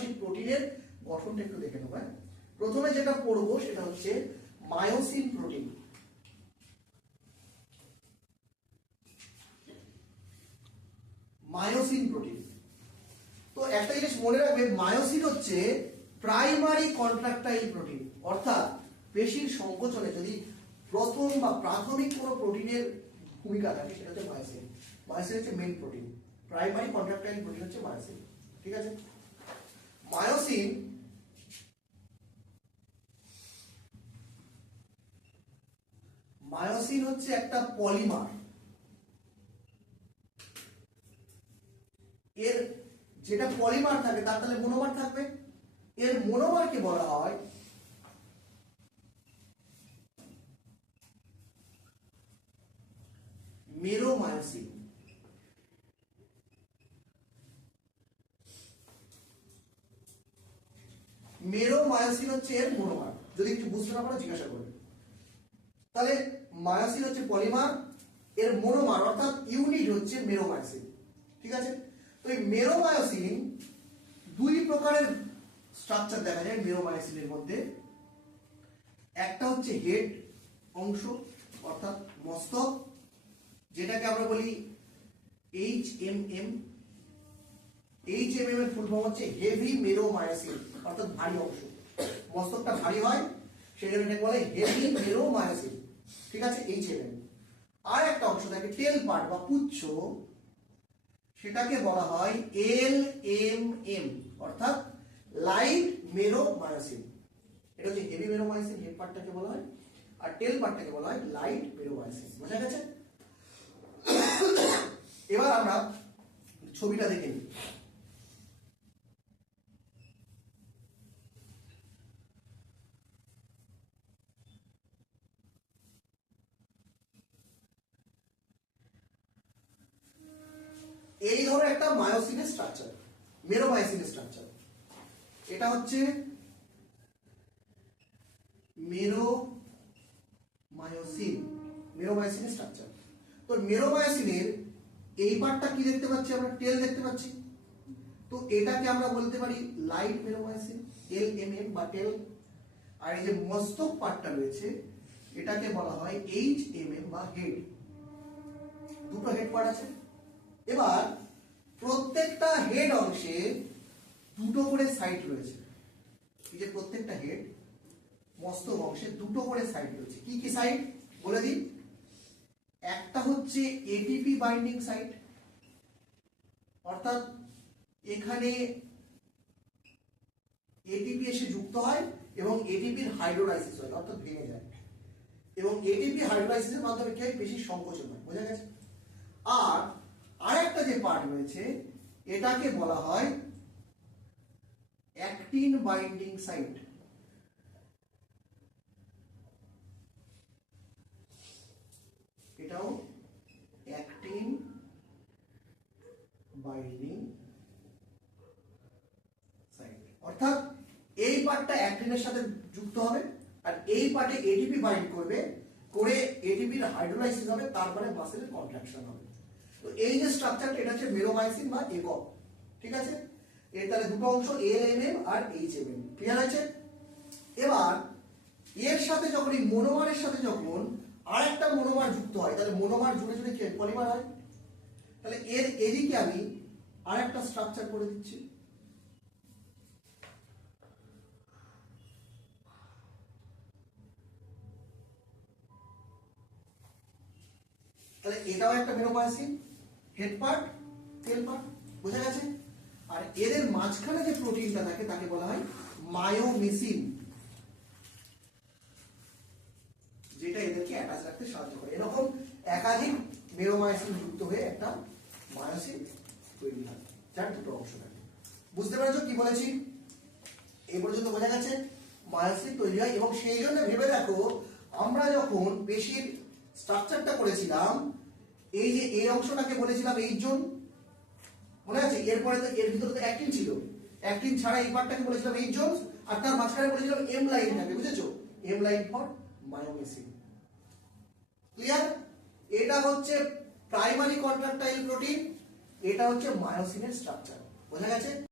সেই প্রোটিনের গঠনটা একটু দেখে নেব। প্রথমে যেটা পড়বো সেটা হচ্ছে মায়োসিন প্রোটিন। মায়োসিন প্রোটিন, তো একটা জিনিস মনে রাখবে, মায়োসিন হচ্ছে প্রাইমারি কন্ট্রাকটাইল প্রোটিন, অর্থাৎ পেশির সংকোচনে যদি প্রথম বা প্রাথমিক কোনো প্রোটিনের ভূমিকা থাকে সেটা হচ্ছে মায়োসিন। মায়োসিন হচ্ছে মেইন প্রোটিন, প্রাইমারি কন্ট্রাকটাইল প্রোটিন হচ্ছে মায়োসিন। ঠিক আছে, মায়োসিন মায়োসিন হচ্ছে একটা পলিমার। এর যেটা পলিমার থাকে তার তাহলে মোনোমার থাকবে। এর মোনোমারকে বলা হয় মেরোমায়োসিন। মেরোমায়োসিন হচ্ছে এর মোনোমার। যদি একটু বুঝতে না পারো জিজ্ঞাসা করবে। তাহলে মায়োসিন হচ্ছে পলিমার, এর মোনোমার অর্থাৎ ইউনিট হচ্ছে মেরোমায়োসিন। ঠিক আছে, তো এই মেরোমায়োসিন দুই প্রকারের স্ট্রাকচার দেখা যায় মেরোমায়োসিনের মধ্যে। একটা হচ্ছে হেড অংশ অর্থাৎ মস্তক, যেটাকে আমরা বলি HMM। HMM এর ফুল ফর্ম হচ্ছে হেভি মেরোমায়োসিন, অর্থাৎ ভারী অংশ। মস্তকটা ভারী হয় সেজন্য এটাকে বলে হেভি মেরোমায়োসিন। ঠিক আছে, HMM। আর একটা অংশ থাকে টেল পার্ট বা পুচ্ছ, সেটাকে বলা হয় LMM, অর্থাৎ লাইট মেরোমায়োসিন। এটা হচ্ছে হেভি মেরোমায়োসিন, হেড পার্টটাকে বলা হয়, আর টেল পার্টটাকে বলা হয় লাইট মেরোমায়োসিন। বোঝা গেছে? এবার আমরা ছবিটা দেখে নিই। এই ধরো একটা মায়োসিনের স্ট্রাকচার, মেরোমায়োসিনের স্ট্রাকচার। এটা হচ্ছে মেরোমায়োসিন, মেরোমায়োসিনের স্ট্রাকচার। তো মেরোমায়োসিনের এই পার্টটা কি দেখতে পাচ্ছি আমরা? টেল দেখতে পাচ্ছি। তো এটাকে আমরা বলতে পারি লাইট মেরোমায়োসিন, LMM বা টেল। আর এই যে মস্তক পার্টটা রয়েছে এটাকে বলা হয় HMM বা হেড। দুটো হেড পার্ট আছে। এবার প্রত্যেকটা হেড অংশে দুটো করে সাইড রয়েছে। এই যে প্রত্যেকটা হেড মস্তক অংশে দুটো করে সাইড রয়েছে। কি কি সাইড বলে দিই? একটা হচ্ছে এটিপি বাইন্ডিং সাইট, অর্থাৎ এখানে এটিপি এসে যুক্ত হয় এবং এটিপির হাইড্রোলাইসিস হয়, অর্থাৎ ভেঙে যায়, এবং এটিপি হাইড্রোলাইসিসের মাধ্যমে কি হয়? বেশি সংকোচন হয়। বোঝা গেছে? আর আরেকটা যে পার্ট রয়েছে এটাকে বলা হয় অ্যাক্টিন বাইন্ডিং সাইট। এটাও অ্যাক্টিন বাইন্ডিং সাইট, অর্থাৎ এই পার্টটা অ্যাক্টিনের সাথে যুক্ত হবে আর এই পার্টে এটিপি বাইন্ড করবে, করে এটিপির হাইড্রোলাইসিস হবে, তারপরে মাসেলের কন্ট্রাকশন হবে। তো এই যে স্ট্রাকচারটা এটা হচ্ছে মেরোমায়োসিন বা একক। ঠিক আছে, এর তাহলে দুটো অংশ LMM আর HMM। ক্লিয়ার আছে? এবার এর সাথে যখন এই মোনোমারের সাথে যখন আরেকটা মোনোমার যুক্ত হয়, তাহলে মোনোমার জুড়ে জুড়ে কি পলিমার হয়। তাহলে এর এদিকে আমি আরেকটা স্ট্রাকচার করে দিচ্ছি। তাহলে এটাও একটা মেরোমায়োসিন, হেড পার্ট, টেল পার্ট। বোঝা গেছে? আর এদের মাঝখানে যে প্রোটিনটা থাকে তাকে বলা হয় মায়োমেসিন, যেটা এদেরকে অ্যাটাচ রাখতে সাহায্য করে। এরকম একাধিক মেরোমায়োসিন যুক্ত হয়ে একটা মায়োসিন তৈরি হয়, যার দুটো অংশ থাকে। বুঝতে পেরেছো কি বলেছি? এই পর্যন্ত বোঝা গেছে? মায়োসিন তৈরি হয়, এবং সেই জন্য ভেবে দেখো আমরা যখন পেশির স্ট্রাকচারটা করেছিলাম, এই যে এই অংশটাকে বলেছিলাম এইচ জোন, মনে আছে? এরপরে তো এর ভিতরে তো অ্যাক্টিন ছিল, অ্যাক্টিন ছাড়া এই পার্টটাকে বলেছিলাম এইচ জোন, আর তার মাঝখানে বলেছিলাম এম লাইন থাকে। বুঝেছো? M line for myomesin. Clear? এটা হচ্ছে প্রাইমারি কন্ট্রাকটাইল প্রোটিন, এটা হচ্ছে মায়োসিনের স্ট্রাকচার। বোঝা গেছে?